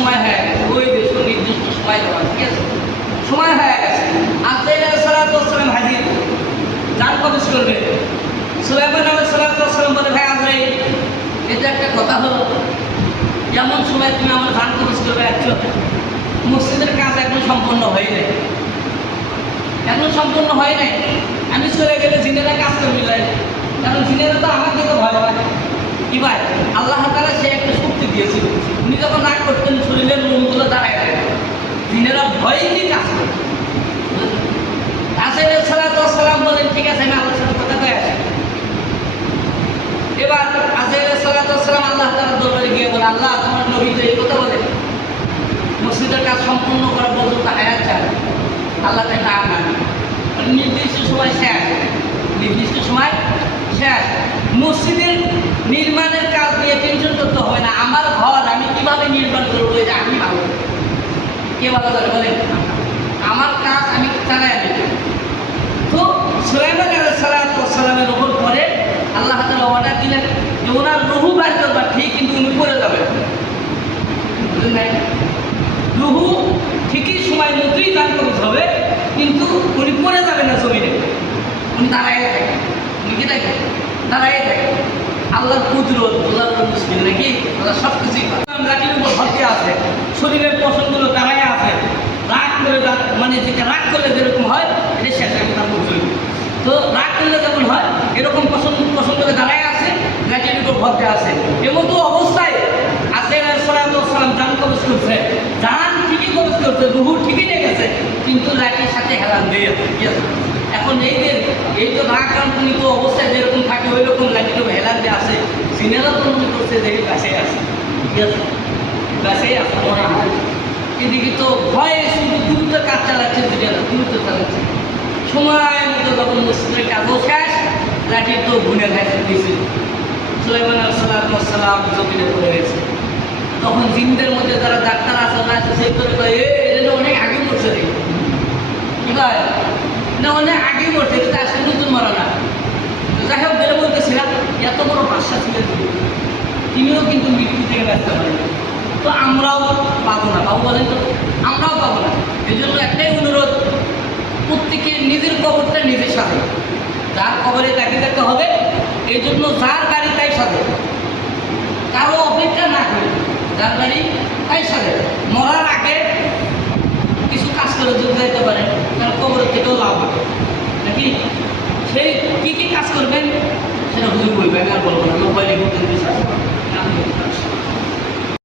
সময় হয়ে গেছে, ওই যে সুনির্দিষ্ট সময় দেওয়া, ঠিক আছে, সময় হয়ে গেছে। আজরাইল আলাইহিস সালাতু ওয়াস সালাম হাজির, জান কবজ করবে। সুলাইমান আলাইহিস সালাতু ওয়াস সালাম বলে, ভাই আজরাইল, এটা একটা কথা হলো, যেমন সময় তুমি আমার জান কবজ করবে, মসজিদের কাজ এখন সম্পন্ন হয় নাই, এখন সম্পূর্ণ হয় নাই। আমি চলে গেলে জিনেরা কাজ করবি যায়, কারণ জিনেরা তো আমার দিকে ভয় পায়। কি ভাই, আল্লাহ তাআলা সে একটা শক্তি দিয়েছিল, উনি যখন রাগ করতেন শরীরের লোমগুলো দাঁড়ায় যায়, জিনেরা ভয় কি কাজ করে। আজরাইল আলাইহিস সালাতু ওয়াস সালাম বলেন, ঠিক আছে, আমি আল্লাহর সাথে কথা কয়ে আসি। এবার আজরাইল আলাইহিস সালাতু ওয়াস সালাম আল্লাহ তাআলার দরবারে গিয়ে বলে, আল্লাহ, তোমার নবী তো এই কথা বলে মসজিদের কাজ সম্পূর্ণ করা পর্যন্ত হায়াত চায়। আল্লাহ তাই না মানে নির্দিষ্ট সময় শেষ, নির্দিষ্ট সময় শেষ। মসজিদের নির্মাণের কাজ নিয়ে টেনশন করতে হবে না, আমার ঘর আমি কিভাবে নির্মাণ করবো এটা আমি ভালো, কে ভালো করে বলেন, আমার কাজ আমি চালাই আমি। তো সুলাইমান আলাইহিস সালাতু ওয়াস সালামের ওপর পরে আল্লাহ তাআলা অর্ডার দিলেন যে ওনার রুহু বাইর করবা ঠিক, কিন্তু উনি পড়ে যাবেন, বুঝলেন নাই? রুহু ঠিকই সময় মতোই দান করতে হবে, কিন্তু উনি পড়ে যাবে না জমিনে, উনি দাঁড়াইয়ে থাকে। উনি কি থাকে? দাঁড়াইয়ে থাকে। আল্লাহর কুদরত বোঝার মুশকিল নাকি? আল্লাহ সব কিছুই লাঠির উপর ভর্তি আছে, শরীরের পশমগুলো দাঁড়াইয়ে আছে, রাগ করে মানে যেটা রাগ করলে যেরকম হয় এটা শেষ আমি তার বুঝলি। তো রাগ করলে যেমন হয় এরকম পশমগুলো দাঁড়াইয়ে আছে, লাঠির উপর ভর্তি আছে। এমতো অবস্থায় আজরাইল আলাইহিস সালাতু ওয়াস সালাম জান কবজ করছে, জান ঠিকই কবজ করছে, রুহু ঠিকই নিয়ে গেছে, কিন্তু লাঠির সাথে হেলান দিয়ে আছে। এখন এই তো রাগান্বিত অবস্থায় যেরকম থাকে ওই রকম লাঠিটা হেলান দিয়ে আছে, সিনেমা তো মনে করছে যে কাছেই আছে, ঠিক আছে, কাছেই আছে মনে হয়। এদিকে তো ভয়ে শুধু দ্রুত কাজ চালাচ্ছে, দ্রুত চালাচ্ছে। সময় মতো যখন মসজিদের কাজও শেষ, লাঠির তো গুনে খাইতে দিয়েছিল। সুলাইমান আলাইহিস সালাতু ওয়াস সালাম জমিনে পড়ে গেছে। তখন জিনদের মধ্যে যারা ডাক্তার আছে না আছে সেই করে কয়, এটা অনেক আগে মরছে রে, কি কয় না অনেক আগে মরছে, কিন্তু আজকে নতুন মরা না। তো যাই হোক, বেড়ে বলতেছিলাম এত বড় বাদশা ছিলেন তিনিও কিন্তু মৃত্যু থেকে বাঁচতে পারেন। তো আমরাও পাবো না, পাবো বলেন তো, আমরাও পাবো না। এই জন্য একটাই অনুরোধ, প্রত্যেকে নিজের কবরটা নিজের সাথে, যার কবরে তাকে যেতে হবে, এই জন্য যার গাড়ি তাই সাথে, কারো অপেক্ষা না করে যার গাড়ি তাই সাথে। মরার আগে কিছু কাজ করে যোগ যাইতে পারেন, কারণ কবরের থেকেও লাভ হবে নাকি। সেই কী কী কাজ করবেন সেটা হুজুর বলবেন, আর বলবো